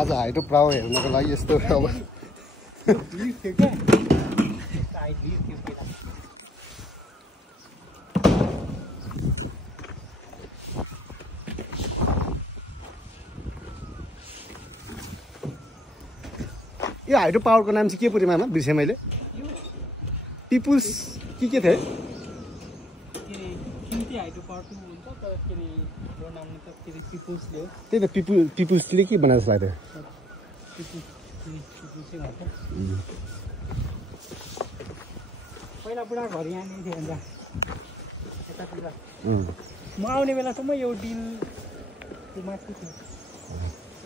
आज हाइड्रो प्राव हेर्नको लागि यस्तो अब यो हाइड्रो पावरको नाम चाहिँ के पऱ्यो मामा बिर्सेँ मैले पिपुल्स के थिए त्यही त पिपुल्सले के बनाएर जस्तो लाग्थ्यो पहिला बुढा घर यहाँनिर थियो अन्त यतातिर म आउने बेलासम्म यो डिलको माथि थियो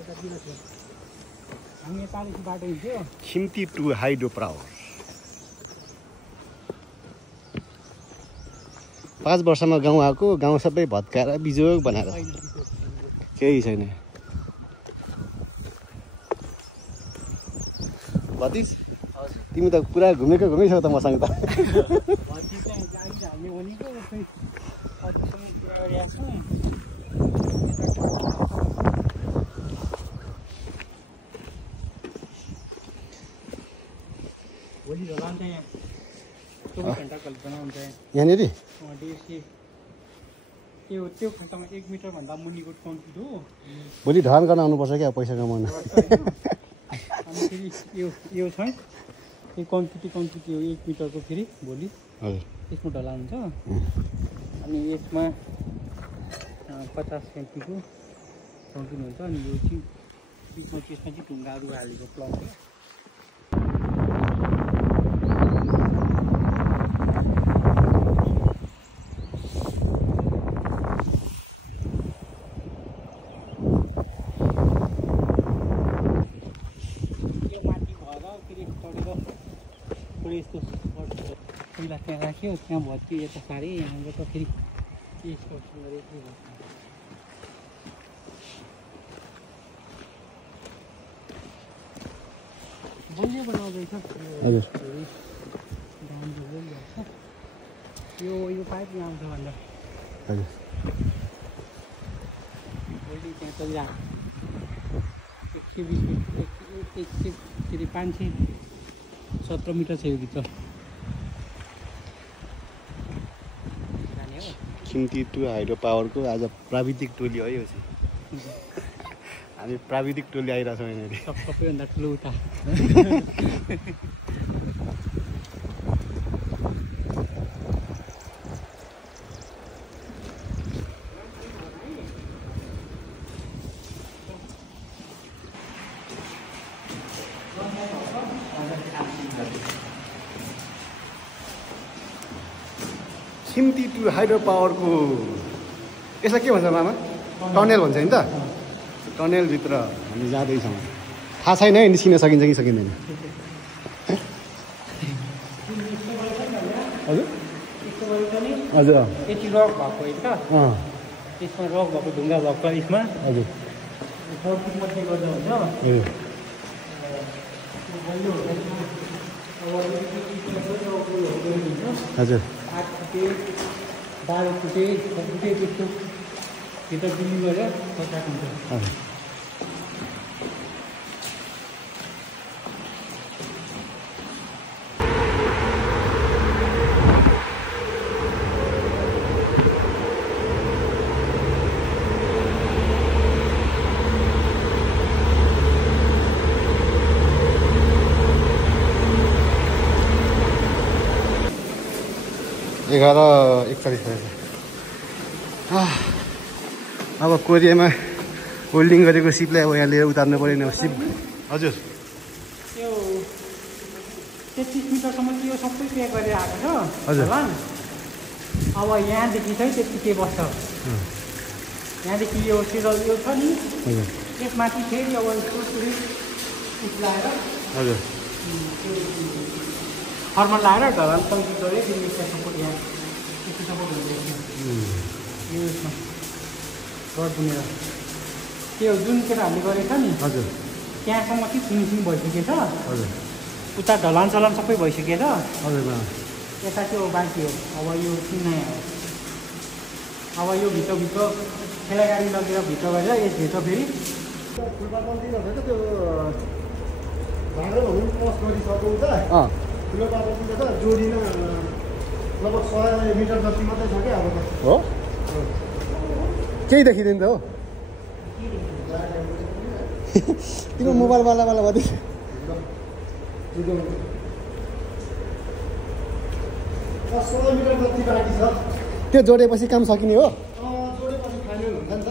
यतातिर थियो हामी यतादेखि बाटो हिँड्थ्यो खिम्ती टु हाइड्रो पावर 5 वर्षमा गाउँ आएको गाउँ सबै भत्काएर बिजोग बनाएर केही छैन भतिज तिमी त पुरा घुमेछौ त मसँग त भोलि ढलान चाहिँ यहाँ 24 घन्टा कल्पना हुन्छ यहाँनिर त्यो खण्डमा 1 मिटरभन्दा मुनिको कङ्क्रिट हो भोलि ढलान गर्न आउनुपर्छ क्या पैसा कमाउन अनि फेरि यो छ यो कङ्क्रिट यो 1 मिटरको फेरि भोलि त्यसमा ढलान हुन्छ अनि यसमा 50 सेन्टीको कङ्क्रिट हुन्छ अनि यो चाहिँ बिचमा त्यसमा चाहिँ ढुङ्गाहरू हालेको प्लक हो पहिला त्यहाँ राख्यो त्यहाँ भत्यो यता साह्रै यहाँबाट फेरि यस्तो बलियो बनाउँदैछ यो पाइप यहाँ आउँछ भन्दा भोलि त्यहाँ चलिरहेको 517 मिटर छ यो भित्र खिम्ती टु हाइड्रो पावरको आज प्राविधिक टोली है यो चाहिँ हामी प्राविधिक टोली आइरहेछौँ यहाँनिर सबैभन्दा ठुलो उता खिम्ती टु हाइड्रो पावरको यसलाई के भन्छ मामा टनेल भन्छ नि त टनेलभित्र हामी जाँदैछौँ थाहा छैन है निस्किन सकिन्छ कि सकिँदैन हजुर हजुर यति रक भएको होइन त्यसमा रक भएको ढुङ्गा भएको यसमा हजुर गर्दा हुन्छ हजुर 8 फुटे 12 फुटे त्यस्तो भित्र बिल्डिङ गरेर बसाएको हुन्छ एघार 41 अब कोरियामा होल्डिङ गरेको सिपलाई अब यहाँ लिएर उतार्नु पऱ्यो नि सिप हजुर त्यो 33 मिटरसम्म यो सबै प्याक गरेर आएको छ हजुर अब यहाँदेखि चाहिँ त्यति के बस्छ यहाँदेखि यो सिरल यो छ नि त्यसमाथि फेरि अब लाएर हजुर फर्मल लाएर ढलान कम्प्लिट गऱ्यो फेरि सपोर्ट यहाँ यस्तो सपोर्ट हुन्छ यो यसमा रड बुनेर त्यो जुन केटाहरूले गरेको छ नि हजुर त्यहाँसम्म चाहिँ फिनिसिङ भइसकेछ हजुर उता ढलान सलान सबै भइसकेछ हजुर यता चाहिँ बाँकी हो अब यो चाहिँ नयाँ हो अब यो भित्र ठेलागाडी लगेर भित्र गएर यसभित्र फेरि फुलपातलतिर छ त्यो भाँडो हुनु पस गरिसक्यो त ठुलो बाटोतिर त जोडिन लगभग 100 मिटर जति मात्रै छ क्या अब त हो केही देखिँदैन त हो तिम्रो मोबाइलवाला भति 100 मिटर जति बाँकी छ त्यो जोडेपछि काम सकिने हो जोडेपछि फाइनल हुन्छ नि त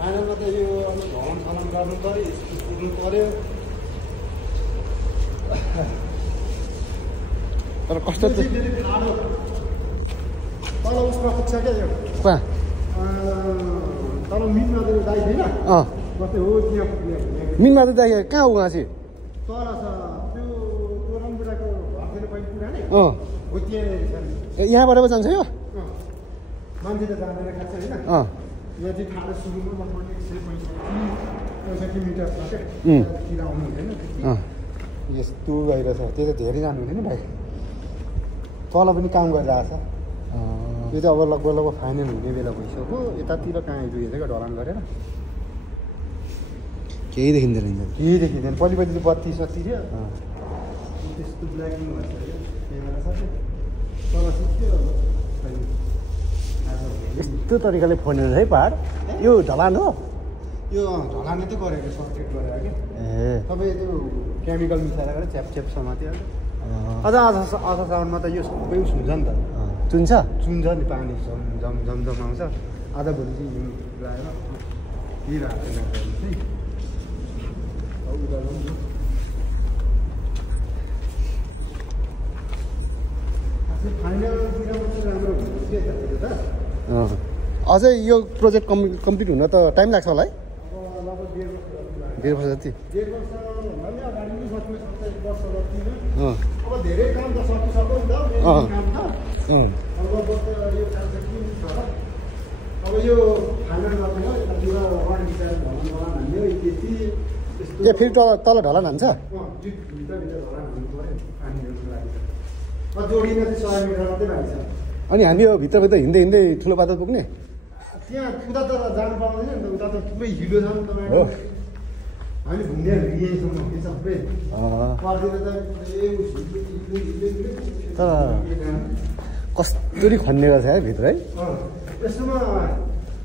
फाइनलमा त यो भवन छलम गर्नु पऱ्यो स्कुल पुग्नु पऱ्यो तर कस्तो तल उसमा पुग्छ क्या यो कहाँ तल मिनमाधव दाइ छैन कस्तै हो त्यहाँ पुग्ने मिनमाधव दाइ कहाँ हो उहाँ चाहिँ तल छ त्यो रमबुढाको घर थियो पहिलो पुरानै हो त्यहाँ यहाँबाट पो जान्छ यो मान्छे त जाँदैन खास होइन यहाँ चाहिँ ठाडो सुरुमा लगभग 165 मिटर छ क्या आउनु हुँदैन यस्तो गइरहेछ त्यो त धेरै जानु हुँदैन भाइ तल पनि काम गरिरहेछ यो चाहिँ अब लगभग फाइनल हुने बेला भइसक्यो यतातिर कहाँ आइपुगेछ क्या ढलान गरेर केही देखिँदैन केही देखिँदैन पल्लिपट्टि त बत्ती सत्ती थियो त्यस्तो ब्ल्याकिङ भन्छ क्यामेरा साथै तल सिक्थ्यो यस्तो तरिकाले फोनेर है पहाड यो ढलान हो यो ढलानै त गरेको सर्किट गरेर क्या ए तपाईँ त्यो केमिकल मिसाएर गरेर च्याप समात्यो अझ साउन्डमा त यो सबै उस हुन्छ नि त चुन्छ चुन्छ नि पानी जम आउँछ आधा भोलि चाहिँ हिउँ लगाएर केही राख्दैन फाइनलतिर मात्रै राम्रो हुन्छ के त अझै यो प्रोजेक्ट कम्प्लिट हुन त टाइम लाग्छ होला है अब लगभग 1.5 वर्ष जति 1.5 वर्ष भन्दा अगाडि पनि सक्नु सक्छ 1 वर्ष जति अब धेरै काम त सकिसक्यो नि त काम त अब यो काम चाहिँ के छ अब यो फाइनल गर्दैन यतातिर वान विचार भन्न भन्यो त्यति ए फेरि तल ढलान हान्छ भित्र ढलान हान्नु पऱ्यो पानीहरूको लागि जोडिन चाहिँ 100 मिटर मात्रै बाँकी छ अनि हामी यो भित्रभित्र हिँड्दै ठुलो बाटो पुग्ने त्यहाँ उता त जानु पाउँदैन नि त उता त थुप्रै हिलो छ नि तपाईँको हामी घुम्ने यहीँसम्म के सबै पर्दैन तर कस्तुरी खन्ने गर्छ है भित्र है यस्तोमा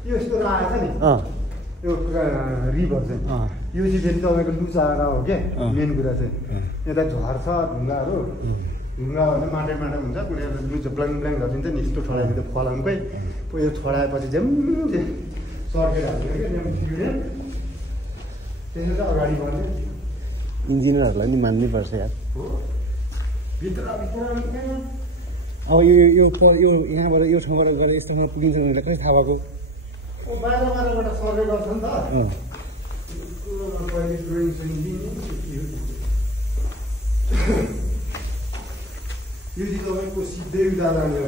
यो यस्तो राखेको छ नि यो रिभर चाहिँ यो चाहिँ फेरि तपाईँको लुचाएर हो क्या मेन कुरा चाहिँ यता झर्छ ढुङ्गाहरू ढुङ्गाहरू माटो हुन्छ कुनै लुच ब्ल्याङ झर्दिन्छ नि यस्तो ठडाइदिन्छ फलामकै यो ठडाएपछि चाहिँ सर्केट हाल्ने क्या त्यसो चाहिँ अगाडि बढ्ने इन्जिनियरहरूलाई नि मान्नै पर्छ यार भित्र अब यो यहाँबाट यो ठाउँबाट गएर यस्तो ठाउँमा पुगिन्छ भनेर कसरी थाहा भएको बाहिरबाट सर्वे गर्छ नि त पहिले ड्रोइङ यो चाहिँ तपाईँको सिधै उता जाने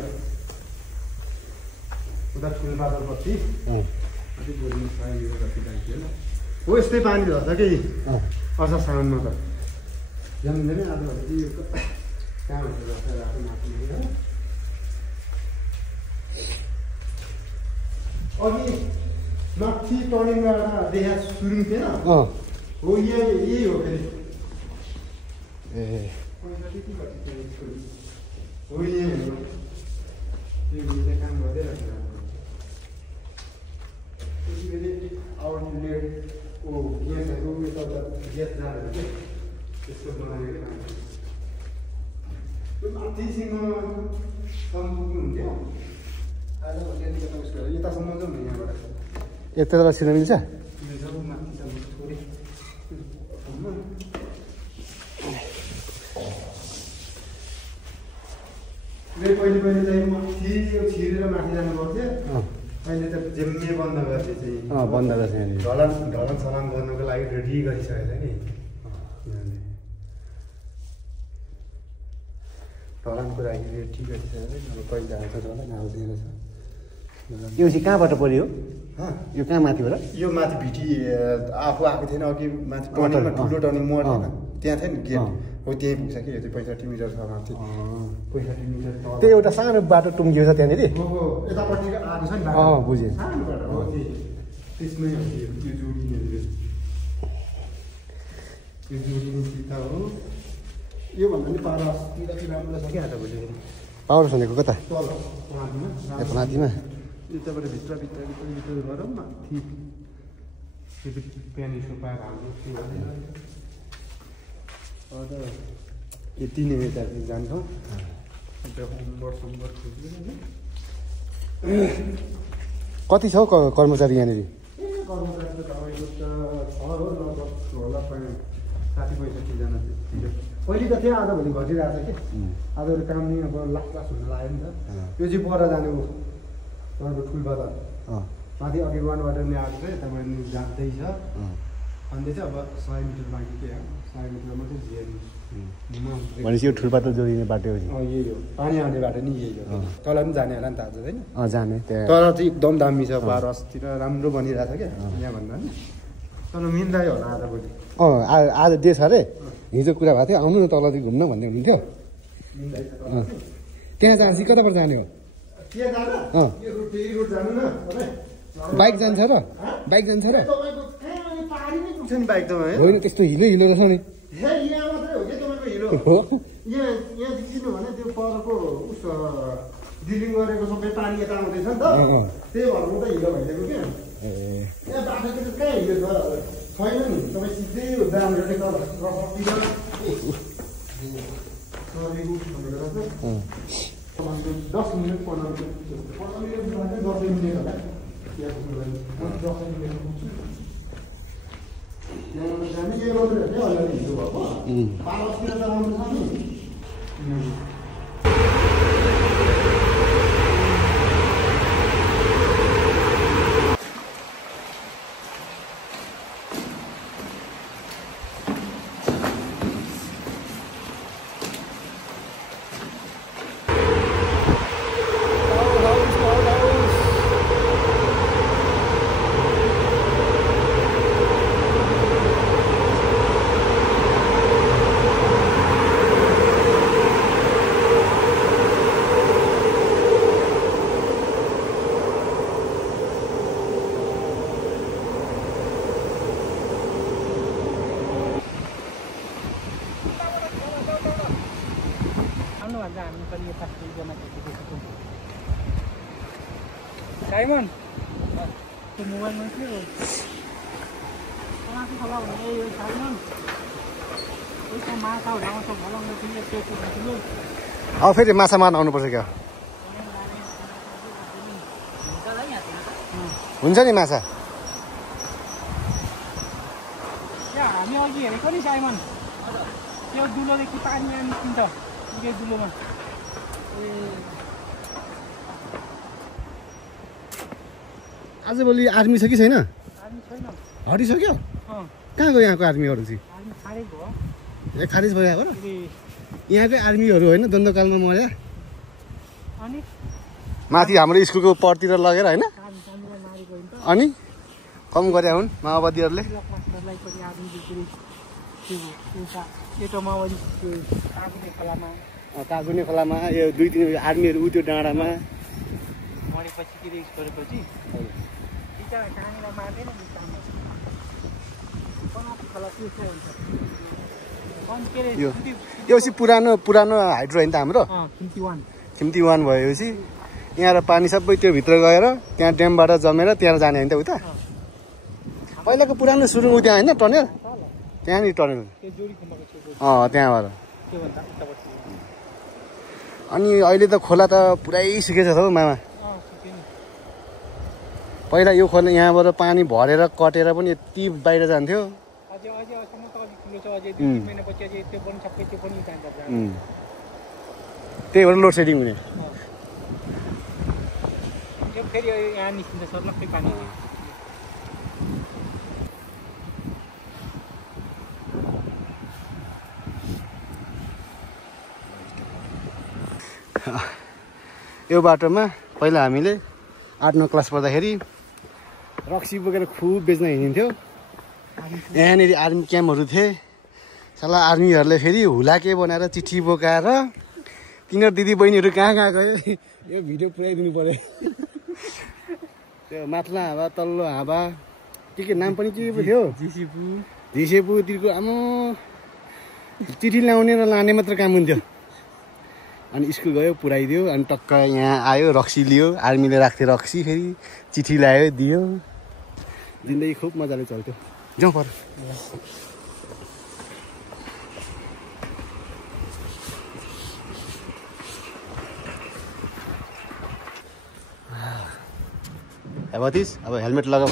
उता ठुलो बादलपट्टि अलिक बोल्नु पानी जति जान्थ्यो हो यस्तै पानी झर्छ कि असार साउनमा त जान्दैन आज यो कहाँ रातो माथि अघि माथि टर्निङबाट देखा सुरु थिएन हो यही हो फेरि ए हो यही हो त्यो काम गर्दै आउटलेटको ग्यासहरू यता ग्यास जाँदैन कि त्यस्तो बनाएको त्यो माथिसम्म पुग्नुहुन्थ्यो आज यतासम्म जाउँ न यहाँबाट यताबाट छिर्न मिल्छ माथिसम्म थोरै पहिले चाहिँ माथि छिरेर माथि जानु पर्थ्यो अहिले त जेम्मे बन्द गर्दै चाहिँ बन्द गर्छ ढलान सलान गर्नुको लागि रेडी गरिसकेको छ नि ढलानको लागि रेडी गरिसकेको छ अब कहिले आउँछ ढलान आउँदैन छ यो चाहिँ कहाँबाट पऱ्यो यो कहाँ माथिबाट यो माथि भिटी आफू आएको थिएन अघि माथि टर्निङमा ठुलो टर्निङ मोड होइन त्यहाँ थियो नि गेट हो त्यहीँ पुग्छ कि यो चाहिँ 65 मिटर छ माथि 65 मिटर त्यो एउटा सानो बाटो टुङ्गियो छ त्यहाँनिर यतापट्टि आएको छ नि बुझेँ सानो बाटो हो त्यसमै यो जोडिने यो जोडिने चिता हो योभन्दा नि पारतिर चाहिँ राम्रो छ क्या त भोलि पावर भनेको कता तल माथिमा यताबाट भित्र गरौँ माथि प्यानिसको पाएर हाम्रो यति नै यता जान्छौँ कति छ हौ कर्मचारी यहाँनिर कर्मचारी त तपाईँको त छ हो लगभग होला 60-65जना पहिले त थियो आज भोलि घटिरहेको छ कि आजहरू काम नि अब लास्ट हुन लाग्यो नि त यो चाहिँ पर जाने तपाईँको ठुलबाट माथि अघि वानबाट नि आएको छ यताबाट नि जाँदैछ अन्त चाहिँ अब 100 मिटर बाँकी के हो 100 मिटरमा चाहिँ झिएन भनेपछि यो ठुलबाटो जोडिने बाटो हो यही हो पानी आउने बाटो नि यही हो तल पनि जाने होला नि त आज होइन जाने त्यहाँ तर चाहिँ एकदम दामी छ 12-तिर राम्रो बनिरहेको छ क्या यहाँभन्दा नि तर मिल्दै होला आज भोलि आज डे छ अरे हिजो कुरा भएको थियो आउनु न तलदेखि घुम्न भन्दै हुनुहुन्थ्यो त्यहाँ जान्छ कताबाट जाने हो बाइक जान्छ र बाइक जान्छ र होइन त्यस्तो हिलो हिलो रहेछ नि यहाँ भने त्यो परको उस डिलिङ गरेको सबै पानी यता आउँदैछ नि त त्यही भएर त हिलो भइदिएको क्या यहाँ बाटो चाहिँ कहाँ हिलो छ छैन नि तपाईँ सिधै जानु रहेछ 10 मिनट 15 मिनट 10 मिनट होला जाने यो रोड अलरेडी हिजो भएको 12 त राम्रो छ नि Simon, semua masih. Orang tu kalau ni Simon, itu masa orang tu kalau ni dia tu dulu. अब फेरि माछा मार्न आउनुपर्छ क्या हुन्छ नि माछा हामी अघि हेरेको नि साइमन त्यो दुलोदेखि पानी निस्किन्छ यो दुलोमा आजभोलि आर्मी छ कि छैन आर्मी छैन हटिसक्यो कहाँ गयो यहाँको आर्मीहरू चाहिँ आर्मी खारेज भयो ए खारिज भयो यहाँकै आर्मीहरू होइन द्वन्द्वकालमा मर्या अनि माथि हाम्रो स्कुलको परतिर लगेर होइन अनि कम गरे हुन् माओवादीहरूले कागुने खोलामा यो 2-3 आर्मीहरू उ त्यो डाँडामा यो चाहिँ पुरानो हाइड्रो होइन त हाम्रो खिम्ती 1 भएपछि यहाँ र पानी सबै त्यो भित्र गएर त्यहाँ ड्यामबाट जमेर त्यहाँ जाने होइन त उता पहिलाको पुरानो सुरुङ उ त्यहाँ होइन टनेल त्यहाँनिर टनेल त्यहाँबाट अनि अहिले त खोला त पुरै सुकेछ हौ मामा पहिला यो खोला यहाँबाट पानी भरेर कटेर पनि यति बाहिर जान्थ्यो त्यही भएर लोड सेडिङ हुने यो बाटोमा पहिला हामीले 8-9 क्लास पढ्दाखेरि रक्सी बोकेर खुब बेच्न हिँडिन्थ्यो यहाँनिर आर्मी क्याम्पहरू थिए साला आर्मीहरूले फेरि हुलाके बनाएर चिठी बोकाएर तिनीहरू दिदी बहिनीहरू कहाँ कहाँ गयो यो भिडियो पुऱ्याइदिनु पर्यो त्यो माथिल्लो हाँभा तल्लो हाँभा के नाम पनि के पो थियो झिसेपुतिरको आमा चिठी ल्याउने र लाने मात्र काम हुन्थ्यो अनि स्कुल गयो पुऱ्याइदियो अनि टक्क यहाँ आयो रक्सी लियो आर्मीले राख्थ्यो रक्सी फेरि चिठी ल्यायो दियो जिन्दगी खुब मजाले चल्थ्यो जाउँ पर अब हेलमेट लगाऊ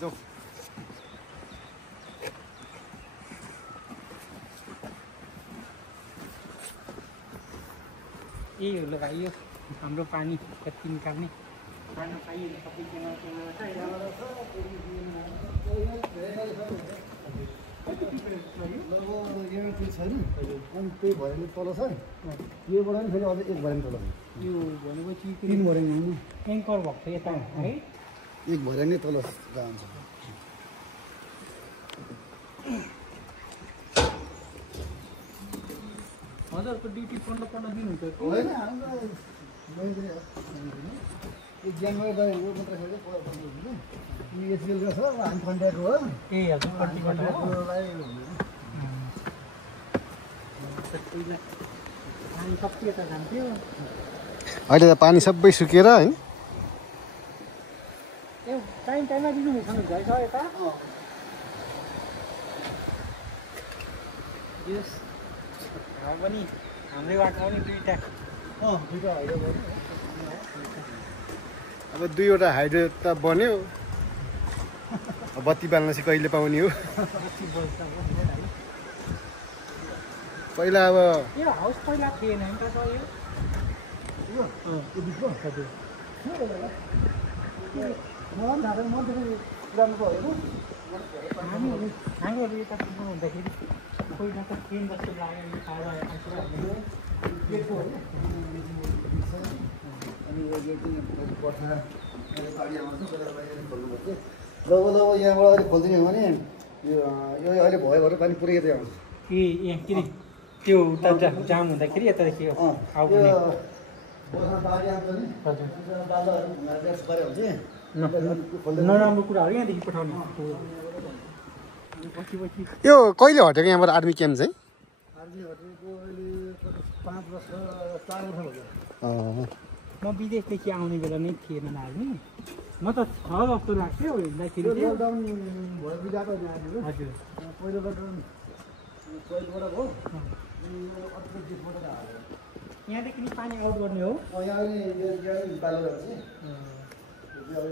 जाउँ यही हो भाइ यो हाम्रो पानी कति निकाल्ने खाना पाइयो सबै छैन अनि त्यही भएर तल छ योबाट पनि फेरि अझ एक भएर तल यो भनेपछि 3 भएर ट्याङ्कर भएको छ यता है एक भएर नै तल जान्छ हजुरको ड्युटी 15 दिन हुन्छ होइन एक जनवरी गयो मात्र खेल्यो एचएल छ हामी कन्ट्याक्ट हो ए हजुर पानी सबै यता जान्थ्यो अहिले त पानी सबै सुकेर हैन ए टाइममा दिनु खानु भएछ यता यस पनि हाम्रै बाटो पनि दुईटा अब 2वटा हाइड्रो त बन्यो बत्ती बाल्न चाहिँ कहिले पाउने हो पहिला अब यो हाउस पहिला थिएन नि त सर यो हामीहरू यता हुँदाखेरि पहिला त ट्रेन जस्तो लाग्यो जब यहाँबाट अलिक खोलिदिने हो भने यो अहिले भयो भने पानी पुरै यतै आउँछ ए के अरे त्यो उता जाम हुँदाखेरि यतादेखि आउने नराम्रो कुराहरू यहाँदेखि पठाउने यो कहिले हटेको यहाँबाट आर्मी क्याम्प चाहिँ आर्मी हटेको अहिले 5 वर्ष 4 वर्ष भयो म विदेशदेखि आउने बेला नै थिएन आर्मी म त छ जस्तो लाग्थ्यो हिँड्दाखेरि लकडाउन भयो बिदाको हजुर पहिलो लकडाउन पहिलोबाट भयो यहाँदेखि पानी आउट गर्ने हो यहाँ पालेर चाहिँ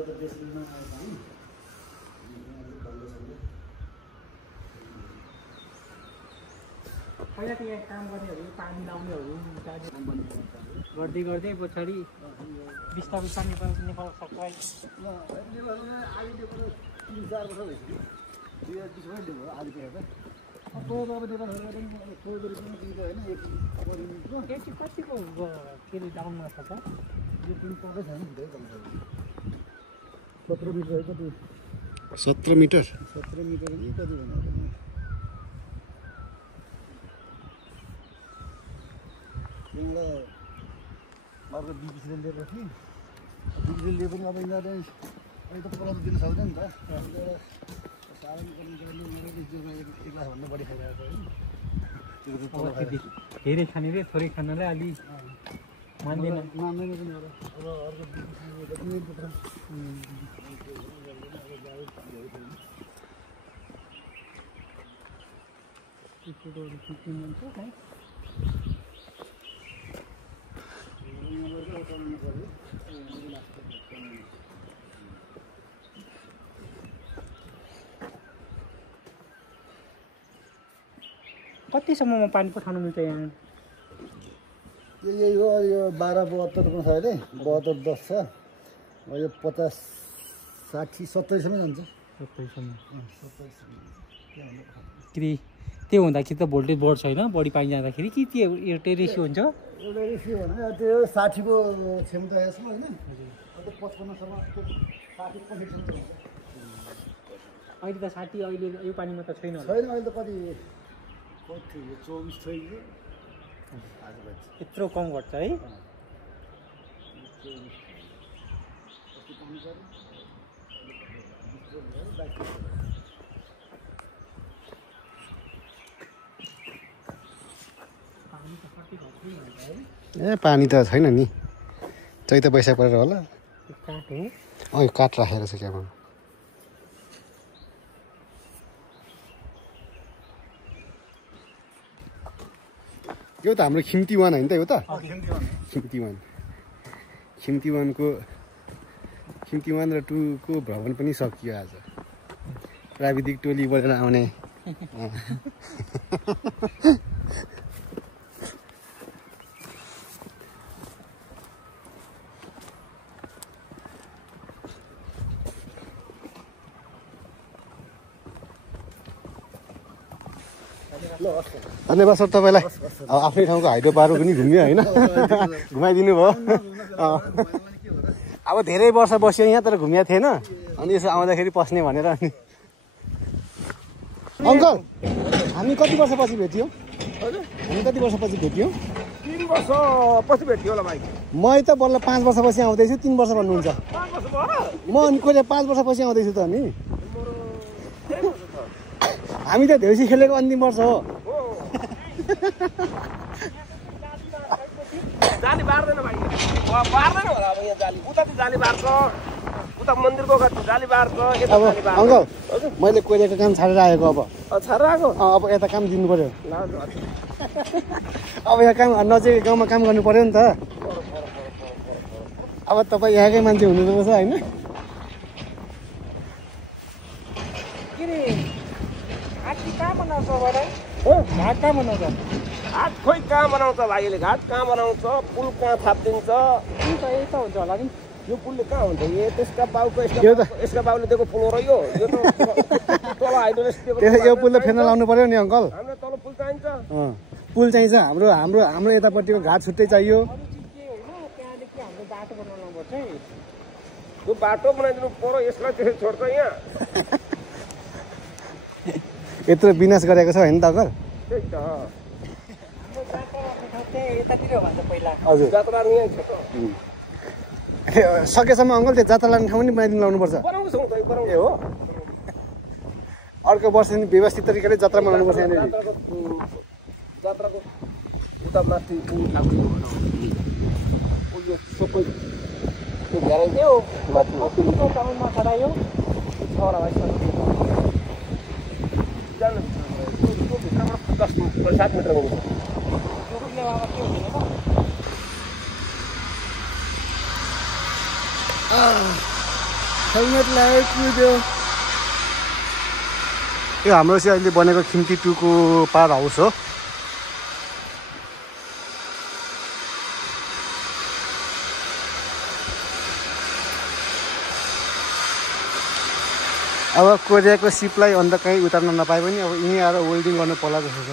त बेसीमा पहिला त यहाँ काम गर्नेहरू पानी लाउनेहरू गर्दै गर्दै पछाडि बिस्तारै पानी नेपाल सप्लाई 3-4 वर्ष भइसक्यो 2020 भयो आधी पेर कतिको के अरे डाउनमा छ त यो पनि पक्कै छैन 17 मिटर कति 17 मिटर 17 मिटर नि कति भन्नु यहाँबाट अर्को बिपिसीले लिएर थिएँ बिपिसीले पनि अब यिनीहरूले अहिले त पलाउँछ दिन सक्दैन नि त एकलास भन्दा बढी खाइरहेको छ धेरै खाने रे थोरै खानालाई अलि मान्दैन मान्दैन पनि अब अर्को कतिसम्ममा पानी पठाउनु मिल्छ यहाँ यही हो यो 12-72 पनि छ अहिले 72-10 छ यो 50-60-70 सम्म जान्छ 70 सम्म 70 त्यो हुँदाखेरि त भोल्टेज बढ्छ होइन बढी पानी जाँदाखेरि कि त्यो एउटै रेसियो हुन्छ एउटा रेसियो भने त्यो 60 को क्षमता यसमा होइन त्यो 55 सम्म त्यो 60 अहिले त 60 अहिले यो पानीमा त छैन अहिले त कति 24 थियो यत्रो कम घट्छ है ए पानी त छैन नि चैत पैसा परेर होला काठ हो अँ काठ राखेको छ क्या यो त हाम्रो खिम्ती वान होइन त यो त खिम्ती वान र 2 को भ्रमण पनि सकियो आज प्राविधिक टोली बढेर आउने धन्यवाद सर तपाईँलाई आफ्नै ठाउँको हाइड्रो पारो पनि घुम्यो होइन घुमाइदिनु भयो अब धेरै वर्ष बस्यो यहाँ तर घुमेको थिएन अनि यसो आउँदाखेरि पस्ने भनेर अनि अङ्कल हामी कति वर्षपछि भेट्यौँ हामी कति वर्षपछि भेट्यौँ 3 वर्षपछि भेट्यो होला भाइ मै त बल्ल 5 वर्षपछि आउँदैछु 3 वर्ष भन्नुहुन्छ म अनि कहिले 5 वर्षपछि आउँदैछु त अनि हामी त देउसी खेलेको अन्तिम वर्ष हो जाली बार्दैन भाइ बार्दैन होला अब यहाँ जाली उता त जाली बार्छ उता मन्दिरको जाली बार्छ यता अब जाली बार्छ अङ्कल मैले कोइलेको काम छाडेर आएको अब छाडेर आएको अब यता काम दिनु पर्यो अब यहाँ काम नजिक गाउँमा काम गर्नु पर्यो नि त अब तपाईँ यहाँकै मान्छे हुनुपर्छ होइन घाट कहाँ बनाउँछ घाट खोइ कहाँ बनाउँछ भाइले घाट कहाँ बनाउँछ पुल कहाँ थापिदिन्छ यता हुन्छ होला नि यो पुलले कहाँ हुन्छ ए त्यसका बाउको यो त यसका बाउले दिएको पुल हो र यो त तल हाइड्रोलेस दिएको यो पुल त फेर्न लाउनु पर्यो नि अङ्कल हामीलाई तल पुल चाहिन्छ पुल चाहिन्छ हाम्रो यतापट्टिको घाट छुट्टै चाहियो त्यहाँदेखि हाम्रो बाटो बनाउनु पर्छ है त्यो बाटो बनाइदिनु पर्यो यसलाई त्यसरी छोड्छ यहाँ यत्रो विनाश गरेको छ होइन त अङ्कल त्यही त यतातिर भन्छ पहिला हजुर जात्रा यहाँ छ त सकेसम्म अङ्कल त्यो जात्रा लाग्ने ठाउँ पनि बनाइदिनु लाउनुपर्छ बनाउँछौँ त ए हो अर्को वर्ष व्यवस्थित तरिकाले जात्रा मनाउनुपर्छ यहाँनिर जात्राको उता माथि यो सबै त्यो घेराइ थियो माथि टाउनमा खडायो छ होला भाइ जानु त्यो भित्रबाट 7 मिटर हुन्छ हेलमेट लगायो कुद्यो यो हाम्रो चाहिँ अहिले बनेको खिम्ती 2 को पावर हाउस हो अब कोरियाको सिपलाई अन्त कहीँ उतार्न नपाए पनि अब यहीँ आएर वेल्डिङ गर्नु पर्ला जस्तो छ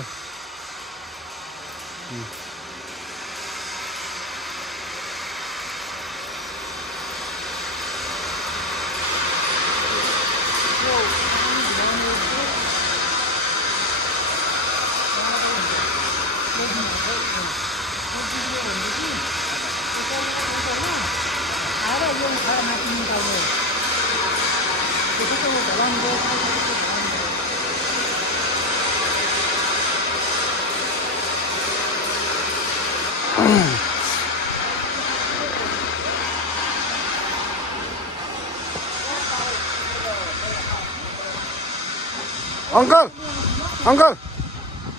अङ्कल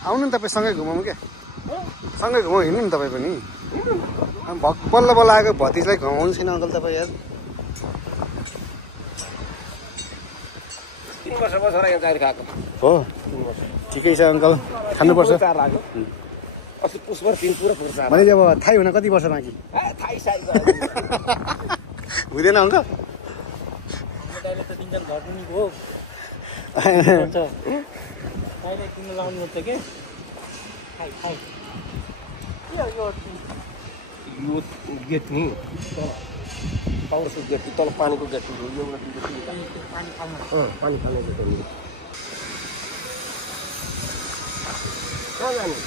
आउनु नि तपाईँ सँगै घुमाउँ क्या सँगै घुमाउँ हिँड्नु नि तपाईँ पनि बल्ल बल्ल आएको भतिजलाई घुमाउनु छैन अङ्कल तपाईँ यार 3 वर्ष बसेर यहाँ गाडी खाएको हो ठिकै छ अङ्कल खानुपर्छ लाग्यो अस्ति पुष्पर 3 पुरा फुर्छ भने अब थाहै हुन कति वर्ष बाँकी थाहै साइज हुँदैन अङ्कल त 3 जन घर पनि गयो डाइरेक्ट किन लाउनुपर्छ के खाइ खाइ यो गेट नि पाउडरको गेट तल पानीको गेट हो यो पानी खाउन पानी खाने गेट हो कहाँ जाने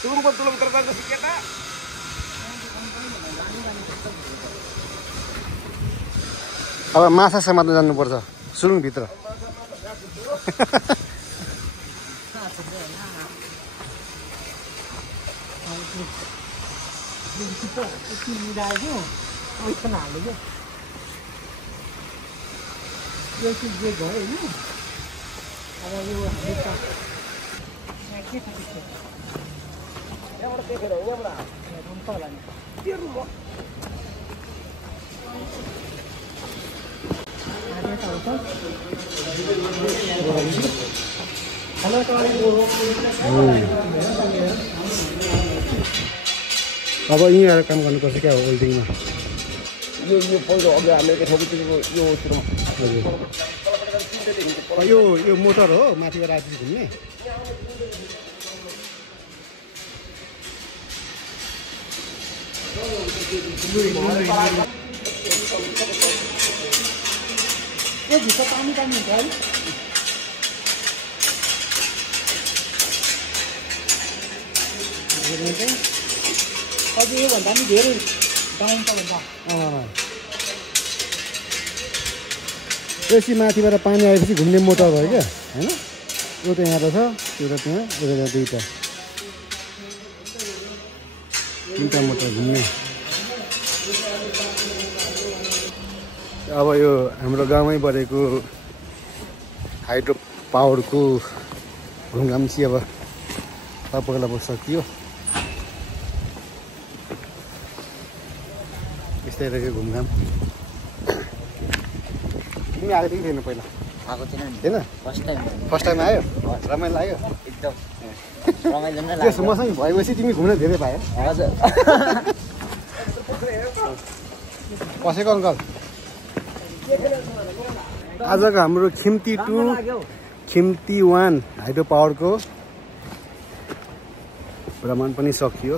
तुलुङको तुलुङ तर जान्छ केटा अब माछा समात्न जानुपर्छ सुरुङभित्र मिलायो पैसा हाल्यो क्या यो चाहिँ जे भयो होइन अब यो हाम्रो के छ यहाँबाट देखेर यहाँबाट रुम त होला नि अब यहीँ आएर काम गर्नुपर्छ क्या वेल्डिङमा यो पहिलो अघि हामीले ठोकेको यो यो मोटर हो माथिबाट आएपछि घुम्ने यो भित्र पानी पानी हुन्छ है अझ योभन्दा पनि धेरै डाउन त भन्दा बेसी माथिबाट पानी आएपछि घुम्ने मोटर भयो क्या होइन एउटा यहाँ त छ एउटा त्यहाँ एउटा दुईवटा तिनवटा मोटर घुम्ने अब यो हाम्रो गाउँमै बनेको हाइड्रो पावरको घुमघाम चाहिँ अब लगभग सकियो यस्तै रहेको घुमघाम तिमी आएको थियौ कि थिएन पहिला आएको थिएन थिएन फर्स्ट टाइम आयो रमाइलो लाग्यो एकदम रमाइलो नै त्यसो मसँग भएपछि तिमी घुम्न धेरै पायो हजुर कसैको अङ्कल आजको हाम्रो खिम्ती 2 खिम्ती 1 हाइड्रो पावरको भ्रमण पनि सकियो